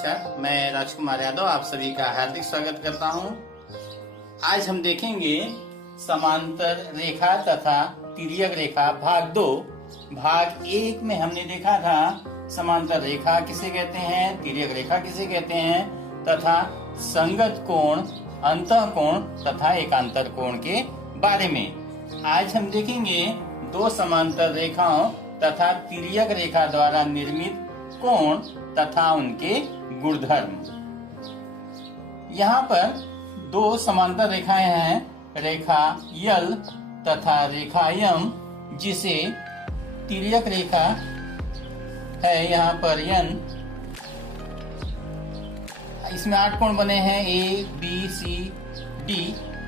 नमस्कार, मैं राजकुमार यादव आप सभी का हार्दिक स्वागत करता हूं। आज हम देखेंगे समांतर रेखा तथा तिर्यक रेखा भाग 2। भाग 1 में हमने देखा था समांतर रेखा किसे कहते हैं, तिर्यक रेखा किसे कहते हैं तथा संगत कोण, अंतःकोण तथा एकांतर कोण के बारे में। आज हम देखेंगे दो समांतर रेखाओं तथा तिर्यक रेखा द्वारा निर्मित कोण तथा उनके गुणधर्म। यहाँ पर दो समांतर रेखाएं हैं, रेखा यल तथा रेखा यम, जिसे तिर्यक रेखा है यहाँ पर यन। इसमें 8 कोण बने हैं, A B C D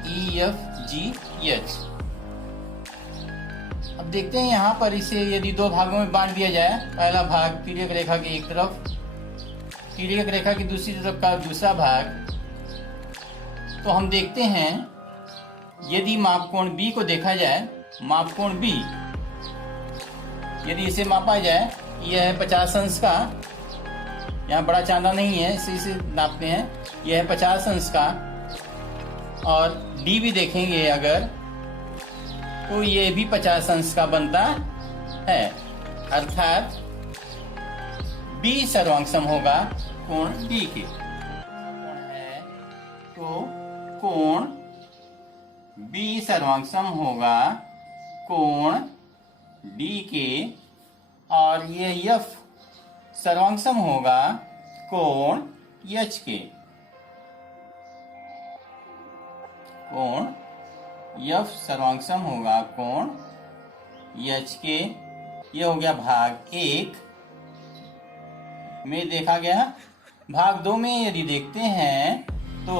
E F G H. अब देखते हैं यहाँ पर इसे यदि दो भागों में बांट दिया जाए, पहला भाग तिर्यक रेखा की एक तरफ, तिर्यक रेखा की दूसरी तरफ का दूसरा भाग, तो हम देखते हैं यदि मापकोण B को देखा जाए, मापकोण B यदि इसे मापा जाए, यह है 50 अंश का, यहाँ बड़ा चांदा नहीं है इसे नापते हैं, यह है 50 अंश का, और D भी देखेंगे अगर तो ये भी 50 अंश का बनता है, अर्थात B सर्वांगसम होगा कोण D के। तो कोण B सर्वांगसम होगा कोण D के, और ये F सर्वांगसम होगा कोण H के। कोण F सर्वांगसम होगा कोण H के। यह हो गया भाग 1 में देखा गया। भाग 2 में यदि देखते हैं तो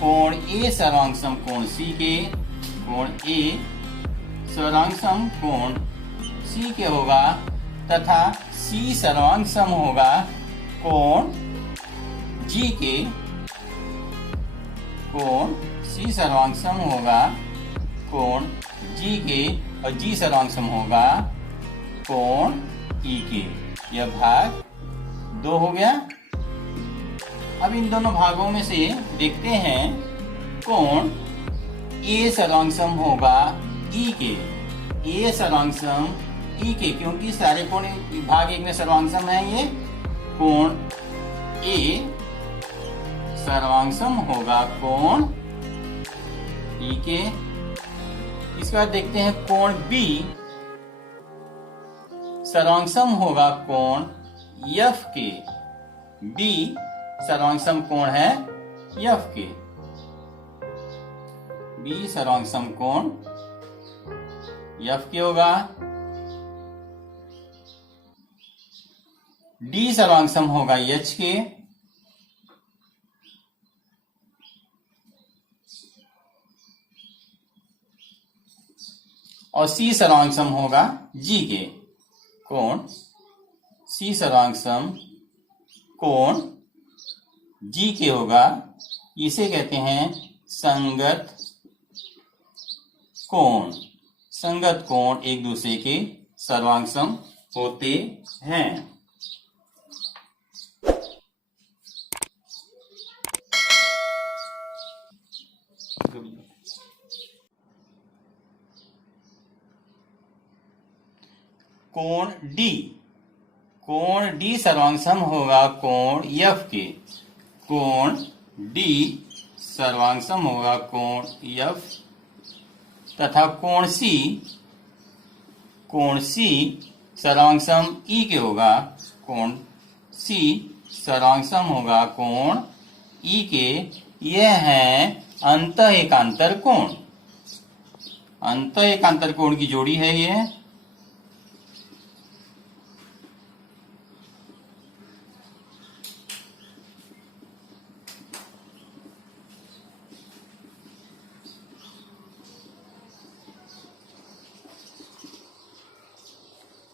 कोण A सर्वांगसम कोण C के, कोण A सर्वांगसम कोण C के होगा तथा C सर्वांगसम होगा कोण G के। कोण C सर्वांगसम होगा कोण G के और G सर्वांगसम होगा कोण E के। यह भाग 2 हो गया। अब इन दोनों भागों में से देखते हैं कोण A सर्वांगसम होगा E के। A सर्वांगसम E के, क्योंकि सारे कोण भाग 1 में सर्वांगसम है। ये कोण A सर्वांगसम होगा कोण E के। इसके बाद देखते हैं कोण B सर्वांगसम होगा कोण F के। B सर्वांगसम कोण है F के। B सर्वांगसम कोण F के होगा। D सर्वांगसम होगा H के। और C सर्वांगसम होगा G के। कोण C सर्वांगसम कोण G के होगा। इसे कहते हैं संगत कोण। संगत कोण एक दूसरे के सर्वांगसम होते हैं। कोण D, कोण D सर्वांगसम होगा कोण F के। कोण D सर्वांगसम होगा कोण F तथा कोण C सर्वांगसम E के होगा। कोण C सर्वांगसम होगा कोण E के। यह है अंतः एकांतर कोण। अंतः एकांतर कोण की जोड़ी है ये।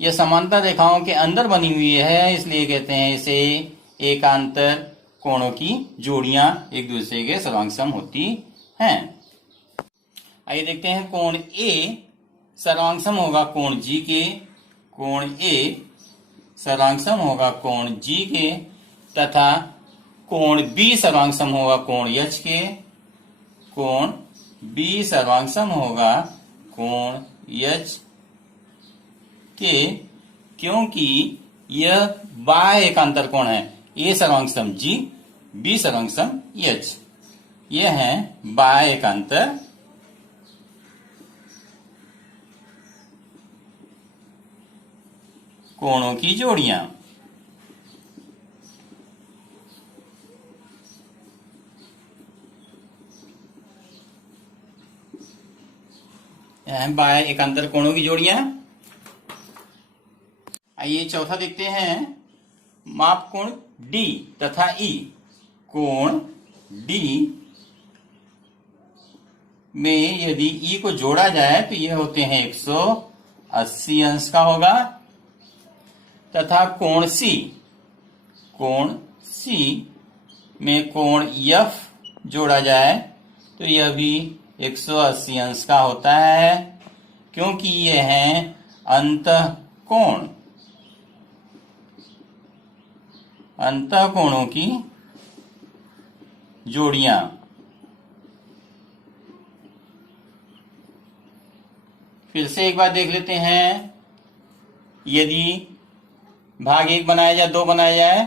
यह समांतर रेखाओं के अंदर बनी हुई है, इसलिए कहते हैं इसे एकांतर कोणों की जोड़ियां एक दूसरे के सर्वांगसम होती हैं। आइए देखते हैं कोण A सर्वांगसम होगा कोण G के। कोण A सर्वांगसम होगा कोण G के तथा कोण बी सर्वांग सम होगा कोण एच के, कोण बी सर्वांग सम होगा कोण एच के, क्योंकि यह बाह्य एकांतर कोण है। ए सर्वांग सम जी, बी सर्वांग सम एच, यह है बाह्य एकांतर कोणों की जोड़ियां। बाह्य एकांतर कोणों की जोड़ियां। आइए चौथा देखते हैं, माप कोण डी तथा ई। कोण डी में यदि ई को जोड़ा जाए तो यह होते हैं 180 अंश का होगा, तथा कोण सी में कोण एफ जोड़ा जाए तो यह भी 180 अंश का होता है, क्योंकि ये हैं अंतःकोण, अंतःकोणों की जोड़ियां। फिर से एक बार देख लेते हैं, यदि भाग 1 बनाया जाए, 2 बनाया जाए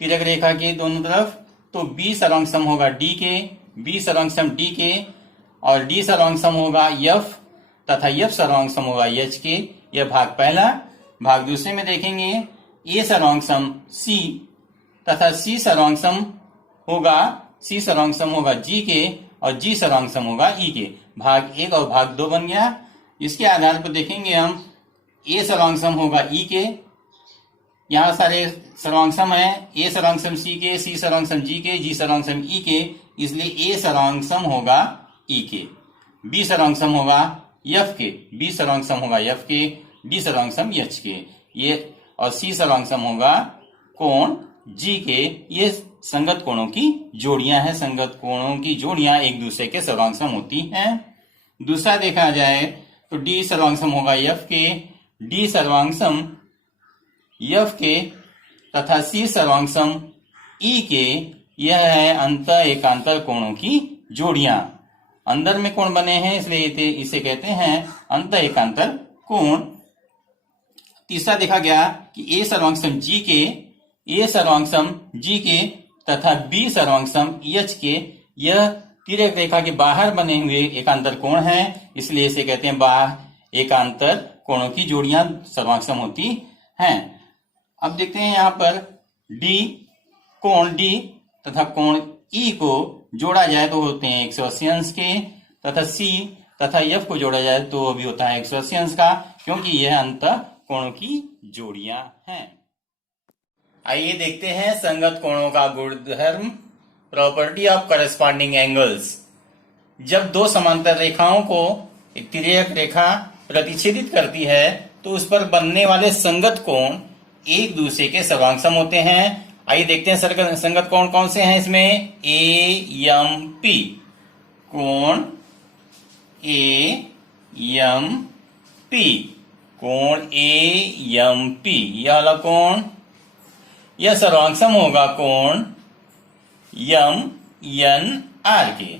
तिर्यक रेखा के दोनों तरफ, तो बी सर्वांग सम होगा डी के, बी सर्वांग सम डी के, और डी सर्वांग सम होगा एफ तथा एफ सर्वांग सम होगा एच के। यह भाग पहला। भाग दूसरे में देखेंगे, ए सर्वांग सम सी तथा सी सर्वांग सम होगा जी के, और जी सर्वांग सम होगा ई के। भाग 1 और भाग 2 बन गया। इसके आधार पर देखेंगे हम, ए सर्वांग सम होगा ई के, यहाँ सारे सर्वांग सम है, ए सर्वांग सम सी के, सी सर्वांग सम जी के, जी सर्वांग सम ई के, इसलिए ए सर्वांग सम होगा ई के। बी सर्वांग सम होगा एफ के, बी सर्वांग सम होगा एफ के, डी सर्वांग सम एच के, ये, और सी सर्वांग सम होगा कोण जी के। ये संगत कोणों की जोड़ियां हैं। संगत कोणों की जोड़ियां एक दूसरे के सर्वांग सम होती हैं। दूसरा देखा जाए तो डी सर्वांग सम होगा एफ के, डी सर्वांग सम एफ के तथा सी सर्वांग सम ई के। यह है अंतः एकांतर कोणों की जोड़ियां। अंदर में कोण बने हैं, इसलिए इसे कहते हैं अंतः एकांतर कोण। तीसरा देखा गया कि ए सर्वांग सम जी के, ए सर्वांग सम जी के तथा बी सर्वांग सम एच के, यह तिर्यक रेखा के बाहर बने हुए एकांतर कोण हैं, इसलिए इसे कहते हैं बाह्य एकांतर कोणों की जोड़ियां सर्वांग सम होती हैं। अब देखते हैं यहाँ पर डी, कोण डी तथा कोण ई को जोड़ा जाए तो होते हैं 180 अंश के, तथा सी तथा एफ को जोड़ा जाए तो भी होता है 180 अंश का, क्योंकि यह अंतः कोणों की जोड़ियां हैं। आइए देखते हैं संगत कोणों का गुणधर्म, प्रॉपर्टी ऑफ करस्पॉन्डिंग एंगल्स। जब दो समांतर रेखाओं को एक तिर्यक रेखा प्रतिच्छेदित करती है तो उस पर बनने वाले संगत कोण एक दूसरे के सर्वांग सम होते हैं। आइए देखते हैं संगत कोण कौन से हैं इसमें। ए एम पी, कोण ए एम पी, कोण ए एम पी, यह वाला कोण, यह सर्वांग सम होगा कोण यम एन आर के।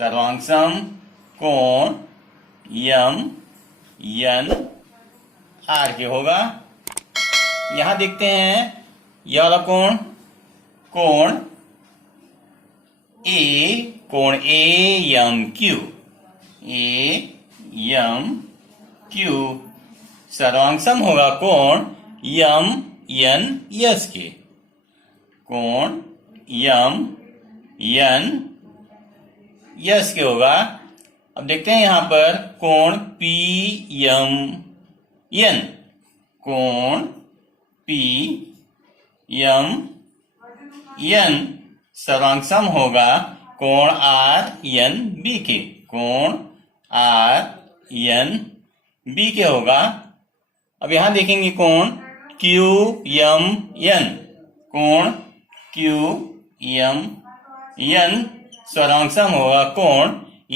सर्वांग सम कोण यम एन आर के होगा। यहां देखते हैं यह वाला कोण, कोण A M Q, A M Q, सर्वांग सम होगा कोण यम एन एस के। कोण यम एन एस के होगा। अब देखते हैं यहां पर कोण पी एम एन, कोण पी एम एन सर्वांग सम होगा कोण आर एन बी के। कोण आर एन बी के होगा। अब यहां देखेंगे कोण क्यू एम एन, कोण क्यू एम एन सर्वांग सम होगा कोण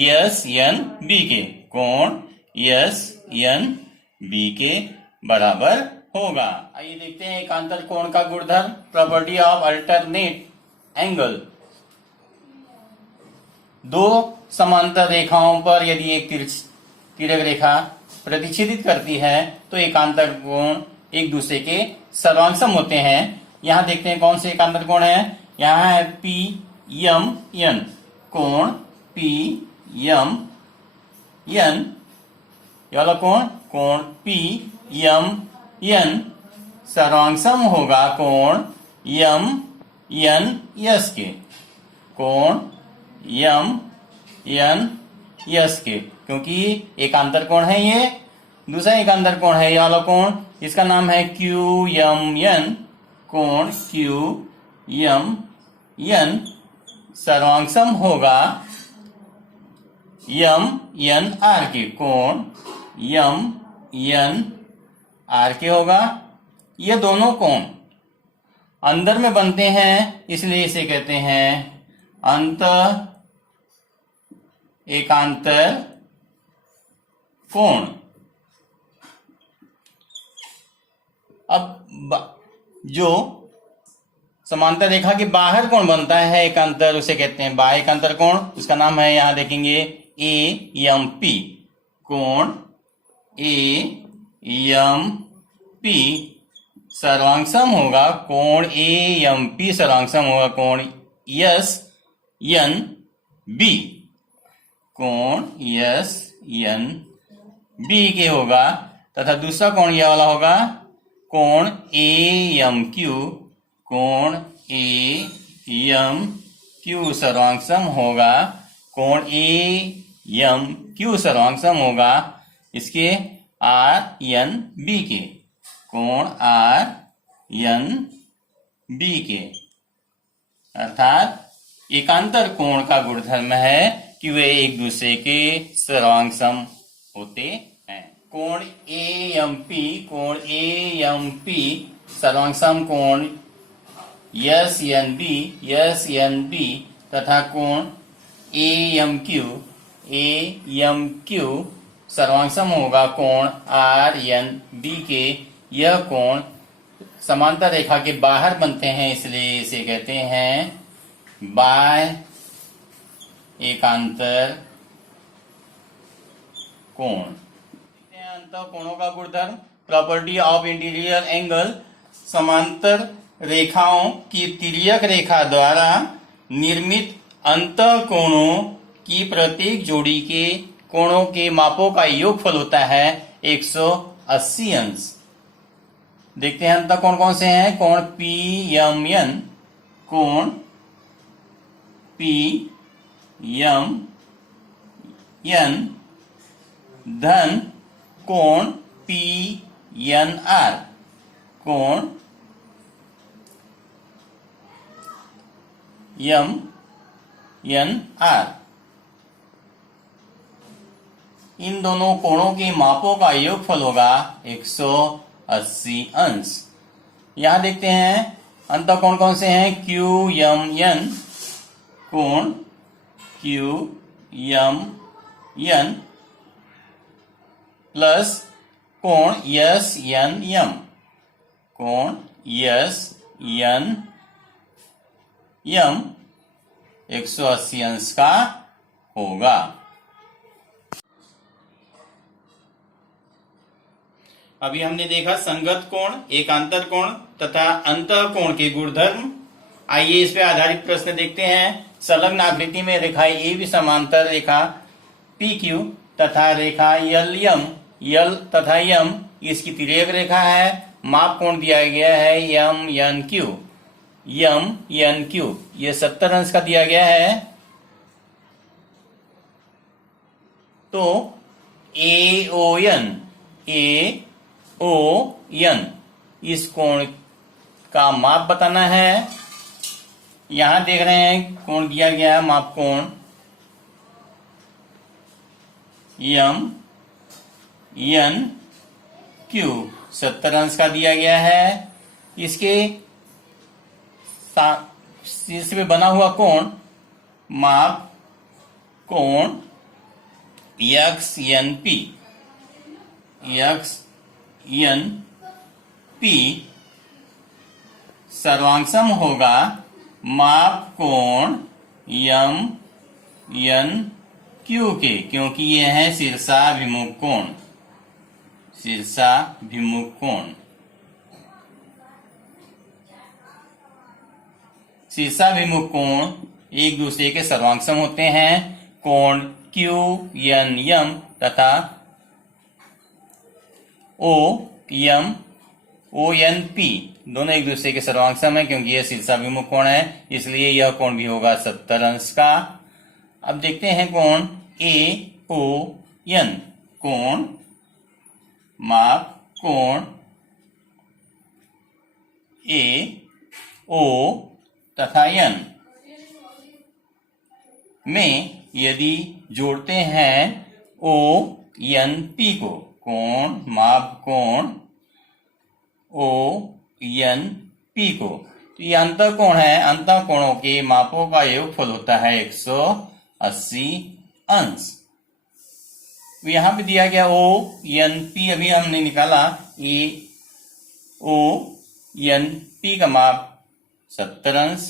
एस एन बी के। कोण एस एन बी के बराबर होगा। आइए देखते हैं एकांतर कोण का गुणधर्म, प्रॉपर्टी ऑफ अल्टरनेट एंगल। दो समांतर रेखाओं पर यदि एक तिर्यक रेखा प्रतिच्छेदित करती है तो एकांतर कोण एक दूसरे के सर्वांगसम होते हैं। यहां देखते हैं कौन से एकांतर कोण है। यहां है पी यम एन, कोण पी यम एन, ये वाला कोण पी यम एन सर्वांगसम होगा कोण यम एन यस के, कोण यम एन यस के, क्योंकि एकांतर कोण है ये। दूसरा एकांतर कोण है ये वाला कोण, इसका नाम है क्यू यम एन, कोण क्यू यम एन सर्वांगसम होगा यम एन आर के, कोण यम एन आर के होगा। ये दोनों कोण अंदर में बनते हैं, इसलिए इसे कहते हैं अंत एकांतर कोण। अब जो समांतर रेखा के बाहर कोण बनता है एकांतर, उसे कहते हैं बाह्य एकांतर कोण। उसका नाम है, यहां देखेंगे ए एम पी, कोण ए एम पी सर्वांगसम होगा कोण ए एम पी सर्वांगसम होगा कोण यस एन बी, कोण यस एन बी के होगा। तथा दूसरा कोण यह वाला होगा कोण ए एम क्यू, कोण ए एम क्यू सर्वांगसम होगा कोण ए एम क्यू सर्वांगसम होगा इसके आर एन बी के, कोण आर एन बी के। अर्थात एकांतर कोण का गुणधर्म है कि वे एक दूसरे के सर्वांगसम होते हैं। कोण ए एम पी, कोण ए एम पी सर्वांगसम कोण यस एन बी तथा कोण ए एम क्यू सर्वांगसम होगा कोण आर एन बी के। यह कोण समांतर रेखा के बाहर बनते हैं, इसलिए इसे कहते हैं बाह्य एकांतर कोण। अंत कोणों का गुणधर्म, प्रॉपर्टी ऑफ इंटीरियर एंगल। समांतर रेखाओं की तिर्यक रेखा द्वारा निर्मित अंत कोणों की प्रत्येक जोड़ी के कोणों के मापों का योगफल होता है 180 अंश। देखते हैं अंत कोण कौन से हैं। कोण पी एम एन, कोण पी एम एन धन कोण पी एन आर, कोण एम एन आर। इन दोनों कोणों के मापों का योगफल होगा 180 अंश। यहां देखते हैं अंत कोण कौन से हैं। क्यू एम एन, कोण क्यू एम एन प्लस कोण यस एन एम, कोण यस एन एम 180 अंश का होगा। अभी हमने देखा संगत कोण, एकांतर कोण तथा अंतः कोण के गुणधर्म। आइए इस पे आधारित प्रश्न देखते हैं। संलग्न आकृति में रेखा ए भी समांतर रेखा पी क्यू तथा रेखा यल यम, यल तथा यम इसकी तिर्यक रेखा है। माप कोण दिया गया है M N Q, M N Q ये 70 अंश का दिया गया है। तो ए ओ एन, ए ओ एन इस कोण का माप बताना है। यहां देख रहे हैं कोण दिया गया है, माप कोण यम एन क्यू 70 अंश का दिया गया है। इसके शीर्ष पे बना हुआ कोण माप कोण X N P, X N P सर्वांगसम होगा माप कोण यम एन क्यू के, क्योंकि ये है शीर्षाभिमुख कोण। शीर्षाभिमुख कोण, शीर्षाभिमुख कोण एक दूसरे के सर्वांग होते हैं। कोण क्यू एन यम तथा ओ एन पी दोनों एक दूसरे के सर्वांग है, क्योंकि यह शीर्षाभिमुख कोण है, इसलिए यह कोण भी होगा 70 अंश का। अब देखते हैं कोण ए ओ एन। कोण माप कोण ए ओ तथा एन में यदि जोड़ते हैं ओ एन पी को, कोण माप कोण ओ एन पी को, तो ये अंतर कोण है। अंतर कोणों के मापों का योगफल होता है 180 अंश। तो यहां पे दिया गया ओ एन पी अभी हमने निकाला, ए ओ एन पी का माप 70 अंश।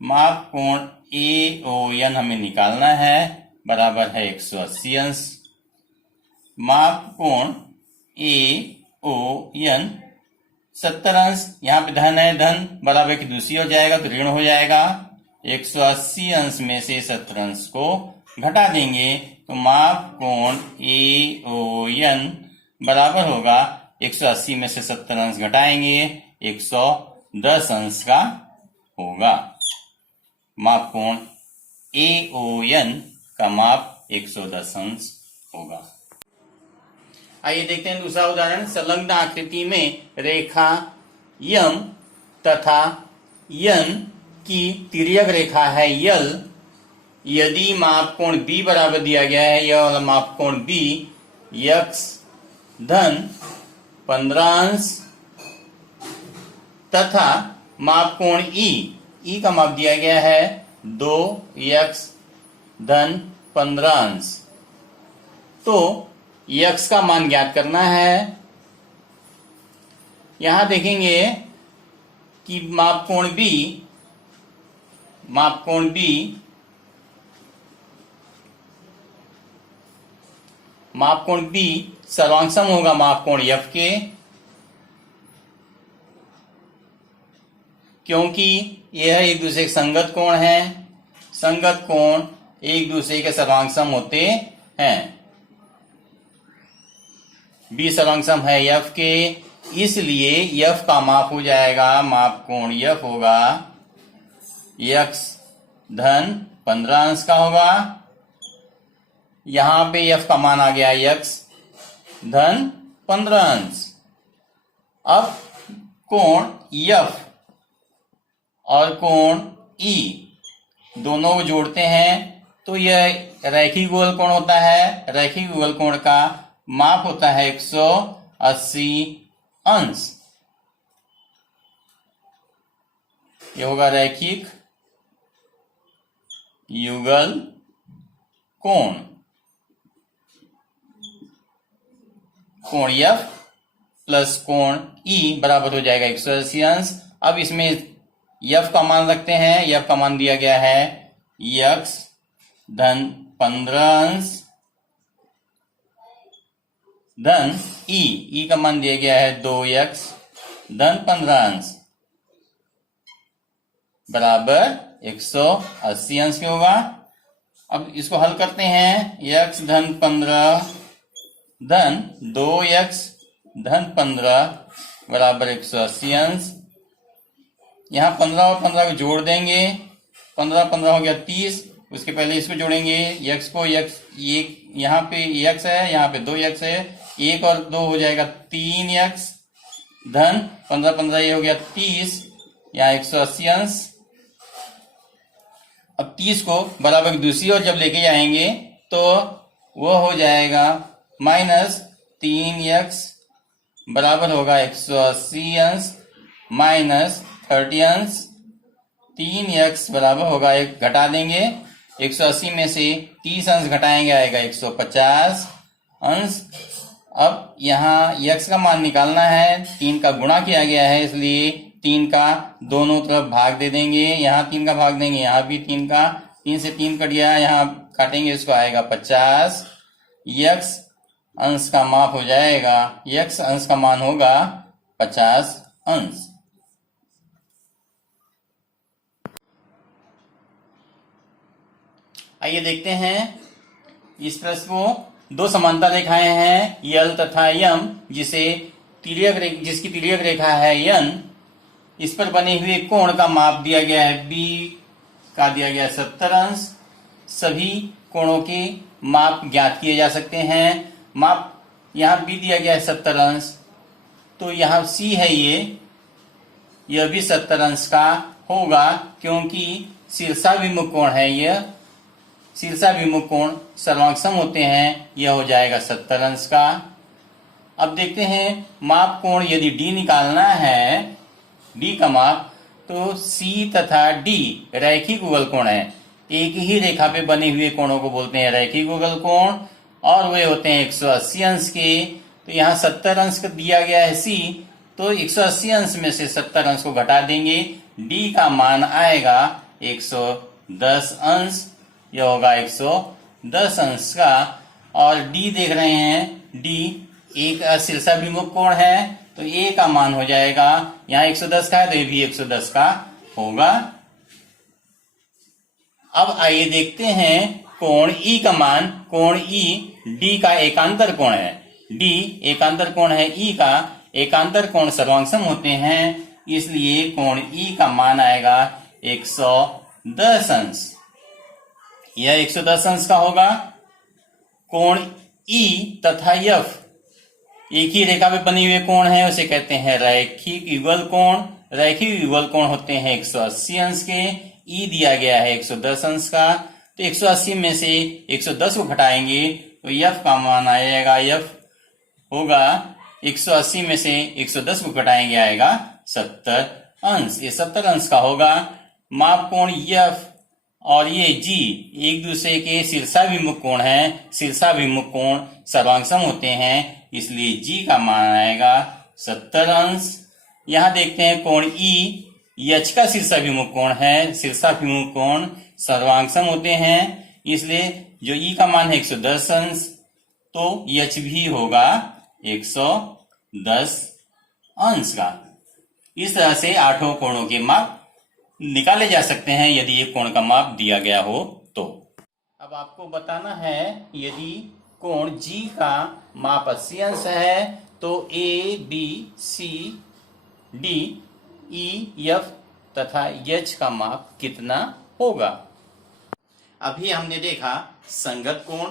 माप कोण ए ओ एन हमें निकालना है, बराबर है 180 अंश। माप कोण ए ओ एन 70 अंश, यहाँ पे धन है, धन बराबर की दूसरी हो जाएगा तो ऋण हो जाएगा। 180 अंश में से 70 अंश को घटा देंगे तो माप कोण ए ओ एन बराबर होगा 180 में से 70 अंश घटाएंगे 110 अंश का होगा। माप कोण ए ओ एन का माप 110 अंश होगा। आइए देखते हैं दूसरा उदाहरण। संलग्न आकृति में रेखा यम तथा यन की तिर्यक रेखा है यल। यदि माप कोण बी बराबर दिया गया है, यह वाला माप कोण बी यक्स धन 15 अंश तथा माप कोण ई का माप दिया गया है 2 यक्स धन 15 अंश। तो यक्स का मान ज्ञात करना है। यहां देखेंगे कि माप कोण बी सर्वांग होगा माप कोण एफ के, क्योंकि यह एक दूसरे के संगत कोण है। संगत कोण एक दूसरे के सर्वांग होते हैं। बी सर्वांग है एफ के, इसलिए एफ का माप हो जाएगा, माप कोण एफ होगा यक्स धन 15 अंश का होगा। यहां पे एफ का मान आ गया यक्स धन 15 अंश। अब कोण एफ और कोण ई दोनों को जोड़ते हैं तो यह रैखिक गोल कोण होता है। रैखिक गोल कोण का माप होता है 180 अंश। यह होगा रैखिक युगल कोण। कोण एफ प्लस कोण ई बराबर हो जाएगा 180 अंश। अब इसमें एफ का मान रखते हैं। एफ का मान दिया गया है यक्स धन 15 अंश धन ई का मान दिया गया है 2x धन 15 अंश बराबर 180 अंश में होगा। अब इसको हल करते हैं। x धन 15 धन 2x धन 15 बराबर 180 अंश। यहाँ 15 और 15 को जोड़ देंगे। 15 हो गया 30। उसके पहले इसको जोड़ेंगे, x को x, यहाँ पे x है, यहाँ पे 2x है, 1 और 2 हो जाएगा 3x धन 15 ये हो गया 30, यहाँ 180 अंश। अब 30 को बराबर की दूसरी ओर जब लेके जाएंगे तो वो हो जाएगा माइनस 3x बराबर होगा 180 अंश माइनस 30 अंश। 3x बराबर होगा 1 घटा देंगे। 180 में से 30 अंश घटाएंगे आएगा 150 अंश। अब यहाँ x का मान निकालना है। 3 का गुणा किया गया है इसलिए 3 का दोनों तरफ भाग दे देंगे, यहाँ 3 का भाग देंगे, यहाँ भी 3 का, 3 से 3 कट गया, यहाँ काटेंगे, इसको आएगा 50। यक्स अंश का माप हो जाएगा, यक्स अंश का मान होगा 50 अंश। आइए देखते हैं इस प्रश्न को। दो समांतर रेखाएं हैं यल तथा यम, जिसकी तिर्यक रेखा है यन, इस पर बने हुए कोण का माप दिया गया है बी का दिया गया है 70 अंश। सभी कोणों के माप ज्ञात किए जा सकते हैं। माप यहाँ बी दिया गया है 70 अंश, तो यहाँ सी है यह भी 70 अंश का होगा, क्योंकि शीर्षाभिमुख कोण है यह, शीर्षाभिमुख कोण सर्वांग होते हैं, यह हो जाएगा 70 अंश का। अब देखते हैं माप कोण यदि डी निकालना है, डी का माप, तो सी तथा डी रैखिक युगल कोण है। एक ही रेखा पे बने हुए कोणों को बोलते हैं रैखिक युगल कोण, और वे होते हैं 180 अंश के। तो यहाँ 70 अंश का दिया गया है सी, तो 180 अंश में से 70 अंश को घटा देंगे, डी का मान आएगा 110 अंश, यह होगा 110 अंश का। और डी देख रहे हैं, डी एक शीर्षाभिमुख कोण है, तो ए का मान हो जाएगा, यहाँ 110 का है तो ये भी 110 का होगा। अब आइए देखते हैं कोण ई का मान। कोण ई डी का एकांतर कोण है, डी एकांतर कोण है ई का, एकांतर कोण सर्वांग होते हैं, इसलिए कोण ई का मान आएगा 110 अंश, यह 110 अंश का होगा। कोण ई तथा एफ एक ही रेखा पे बने हुए कोण है, उसे कहते हैं रैखिक युगल कोण। रैखिक युगल कोण होते हैं 180 अंश के, ई दिया गया है 110 अंश का, तो 180 में से 110 को घटाएंगे तो एफ का मान आएगा, एफ होगा 180 में से 110 को घटाएंगे आएगा 70 अंश, ये 70 अंश का होगा। माप कोण एफ और ये जी एक दूसरे के शीर्षाभिमुख कोण है, शीर्षाभिमुख कोण सर्वांग होते हैं, इसलिए जी का मान आएगा 70 अंश। यहां देखते हैं कोण ई यच का शीर्षाभिमुख कोण है, शीर्षाभिमुख कोण सर्वांग होते हैं, इसलिए जो ई का मान है 110 अंश, तो यच भी होगा 110 अंश का। इस तरह से आठों कोणों के माप निकाले जा सकते हैं यदि एक कोण का माप दिया गया हो तो। अब आपको बताना है यदि कोण जी का माप 80 अंश है तो A B C D E F तथा एच का माप कितना होगा। अभी हमने देखा संगत कोण,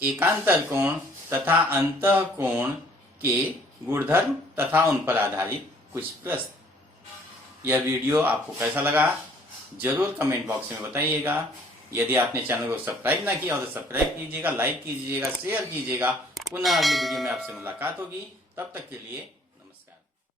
एकांतर कोण तथा अंतः कोण के गुणधर्म तथा उन पर आधारित कुछ प्रश्न। यह वीडियो आपको कैसा लगा जरूर कमेंट बॉक्स में बताइएगा। यदि आपने चैनल को सब्सक्राइब ना किया हो तो सब्सक्राइब कीजिएगा, लाइक कीजिएगा, शेयर कीजिएगा। पुनः अगली वीडियो में आपसे मुलाकात होगी, तब तक के लिए